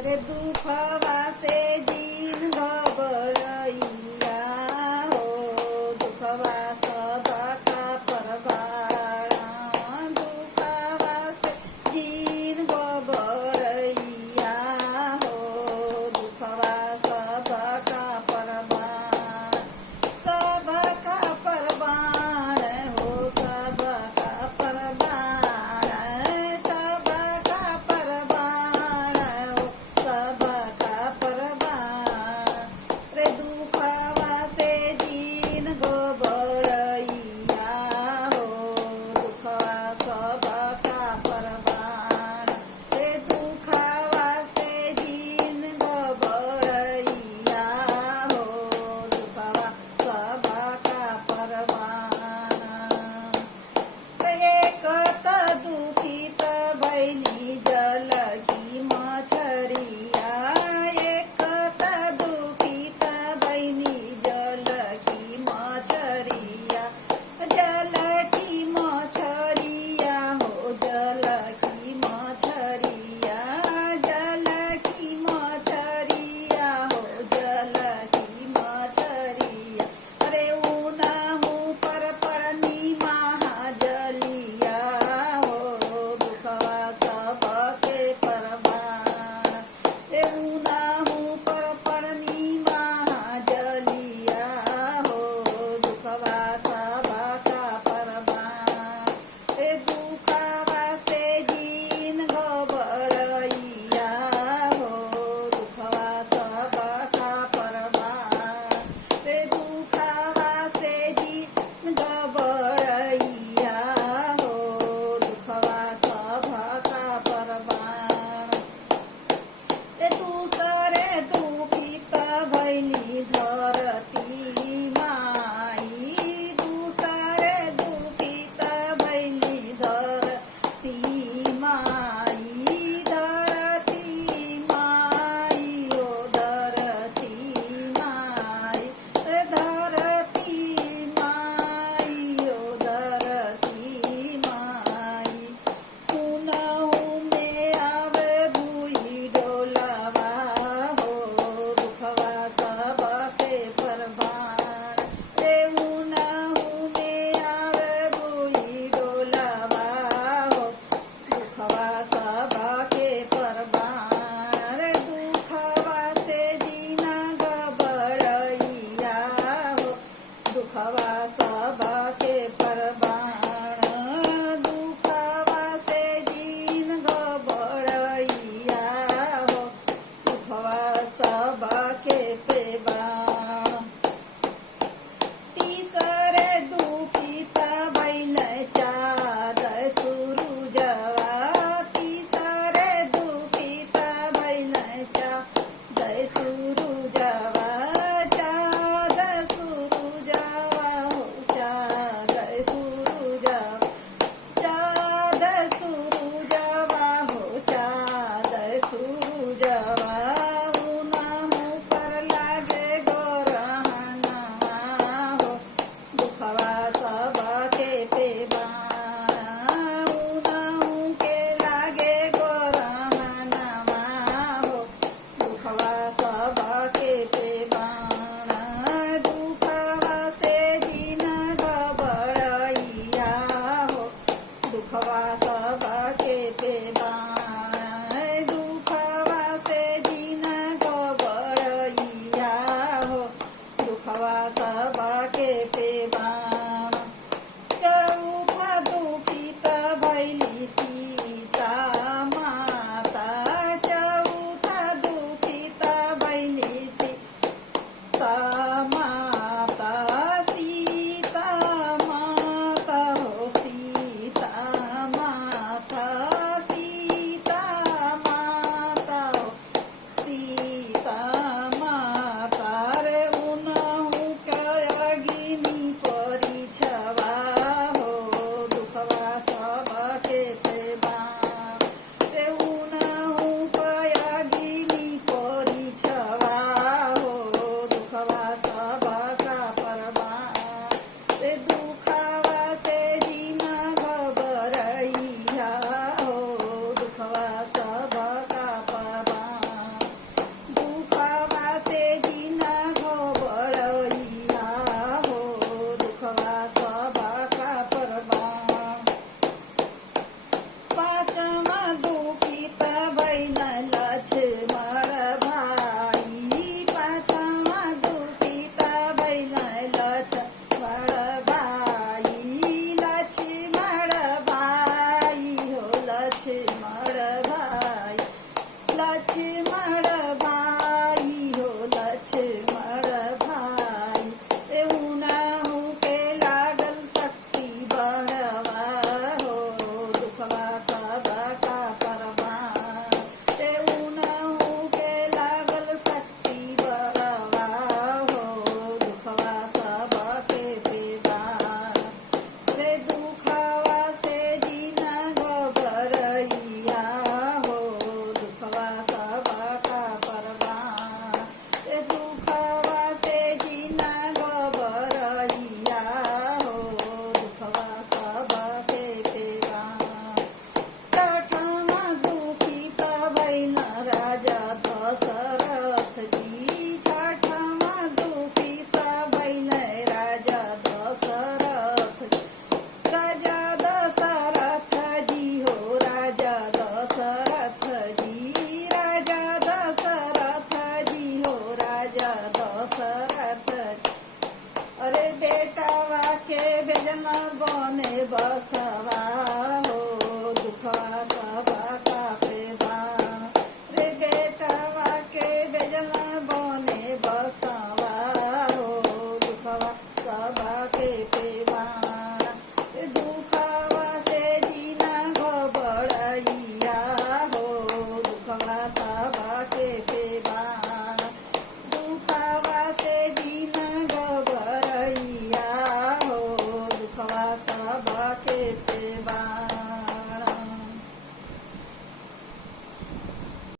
अरे दुखवा से दिन घबरैया हो, दुखवा सबका परवारा, दुखवा से दिन घबरैया हो, दुखवा सबका परवार, सबका परवार हो, सबका परवार, सबका परवार हो, सबका परवार। रे दुखवा से दिन घबरैया हो, दुखवा सबका परवार, रे दुखवा से दिन घबरैया हो, दुखवा सबका परवार। एक त दुखित भैली जल की मछरिया, एक त दुखित भैली जल की मछरिया, जल की मछरिया हो, जल की मछरिया, जल की मछरिया हो, जल की मछरिया। अरे उनाहू पर परनी महाजलिया हो, दुखवा सबके परवार, रे उनाहू पर परनी महाजलिया हो, दुखवा सबका परवार, रे दुखवा से दिन घबरैया हो, दुखवा सबका परवार, रे दुखवा से दिन घबरैया हो, दुखवा सबका परवार। रे दूसरे दुखित भैली धरती माई, दूसरे दुखित भैली धरती माई, धरती माई ओ धरती माई, रे धरती माई ओ धरती माई। उनहु में आवे भुई डोलवा हो, दुखवा सबके परवार, लक्ष्मण भाई पाछामा दुखी त भैन लक्ष्मण भाई लक्ष्मण भाई हो लक्ष्मण भाई लक्ष्मण भाई हो लक्ष्मण भाई ते उनाहु के लागल शक्ति बढ़वा हो दुखवा सबका परवा ते उनाहु के लागल शक्ति बढ़वा हो दुखवा सबके पेवा रे दुखवा से जीना घबरैया हो दुखवा सबका परवा रे दुखवा से जीना घबरैया हो दुखवा सबके पेवा छठमा दुखी त भैन राजा दशरथ जी छठमा दुखी त भैन राजा दशरथ राजा दशरथ जी हो राजा दशरथ जी राजा दशरथ जी हो राजा दशरथ अरे बेटावा के बेजन बने बसवा हो दुखवा सबका पेवा रे बेटावा के बेजन बने बसवा